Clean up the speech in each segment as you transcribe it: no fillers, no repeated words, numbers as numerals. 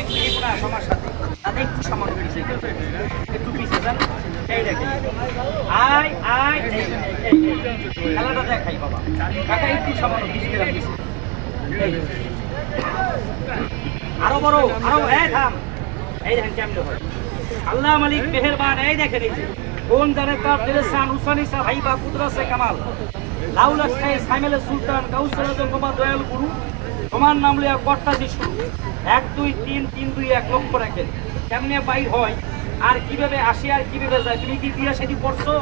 একটু এগো না আমার সাথে, তাতে একটু সামান্য পিছিয়ে একটু পিছিয়ে যান। এই দেখেন, আয় আয়, খেলাটা দেখাই বাবা। কাকা একটু সামান্য পিছিয়ে রাখিস, আরো বড়, আরো থাম। এই দেখেন কেমন হয়, আল্লাহ মালিক মেহেরবান। এই দেখেন, এই যে কোন জানে তার দিলেসান উসানিসা ভাইবা কুদরাসে কামাল লাউলা শাহ সাইমেলে সুলতান কাউসার আজম বাবা দয়াল গুরু তোমার নাম লিয়া কর্তাজি শুরু 1 2 3 3 2 1 লক্ষ রাখেন কেমনে বাইর হয় আর কিভাবে আসে আর কিভাবে যায়। তুমি কি বিয়ে শাদী করছো?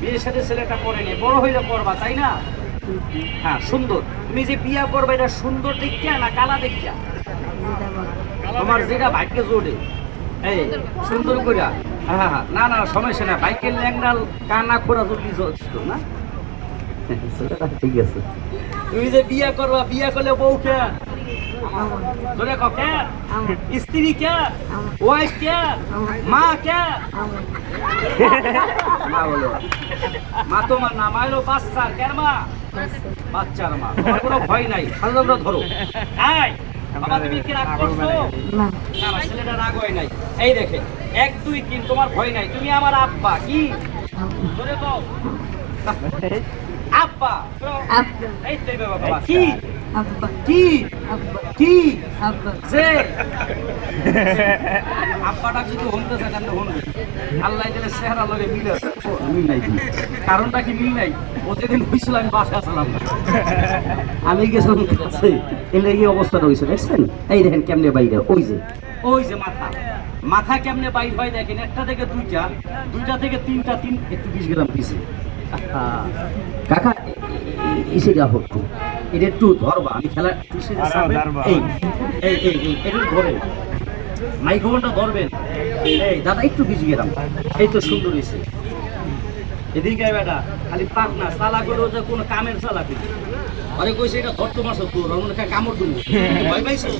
বিয়ে শাদী ছেলেটা করেনি, বড় হইলে করবা, তাই না? হ্যাঁ, সুন্দর। তুমি যে বিয়া করবে এটা সুন্দর দেখিয়া না কালা দেখিয়া? তোমার যেটা ভাগ্যে জোরে, এই সুন্দর করিয়া। হ্যাঁ হ্যাঁ, না না সমস্যা না, বাইকের ল্যাংড়াল কানা খোরা জলদি ছিল না। ঠিক আছে, তুমি যে বিয়া করবা, বিয়া করলে বউ কে জোরে কে? স্ত্রী কে? ওয়াইফ কে? মা কে? মা বলো, মা তোমার না, মা হলো বাচ্চা। কেন মা? বাচ্চার মা। তোমার কোনো ভয় নাই, সাধারণ ধরো। বাবা তুমি কি রাগ করছো? না না, ছেলেটা রাগ হয় নাই। এই দেখে 1 2 3, তোমার ভয় নাই। তুমি আমার আব্বা। কি ধরে কও? আব্বা। এই তো বাবা। কি আব্বা? কি আব্বা? কি আব্বা? যে আব্বাটা যদি হনতে চান না হন, আল্লাহ দিলে চেহারা লগে মিল আছে। মিল নাই, কারণটা কি মিল নাই? ও যেদিন হইছিল আমি বাসা ছিলাম, আমি গেছিলাম কাছে, এলে এই অবস্থাটা হয়েছে দেখছেন। এই দেখেন কেমনে বাইরে, ওই যে মাথা, মাথা কেমনে বাইর হয় দেখেন। একটা থেকে দুইটা, দুইটা থেকে তিনটা, একটু 20 গ্রাম পিছে। কাকা এসে যা হতো, এটা একটু ধরবা, আমি খেলা এই এই এই এই একটু ধরে মাইক্রোফোনটা ধরবেন। এই দাদা একটু 20 গ্রাম, এই তো সুন্দর হয়েছে। এদিকে বেটা খালি পাক না, চালা করে যে কোনো কামের চালা কিন্তু আরে কইছে এটা ধরতো মাছ তোর কামড় দেবো, ভয় পাইছো?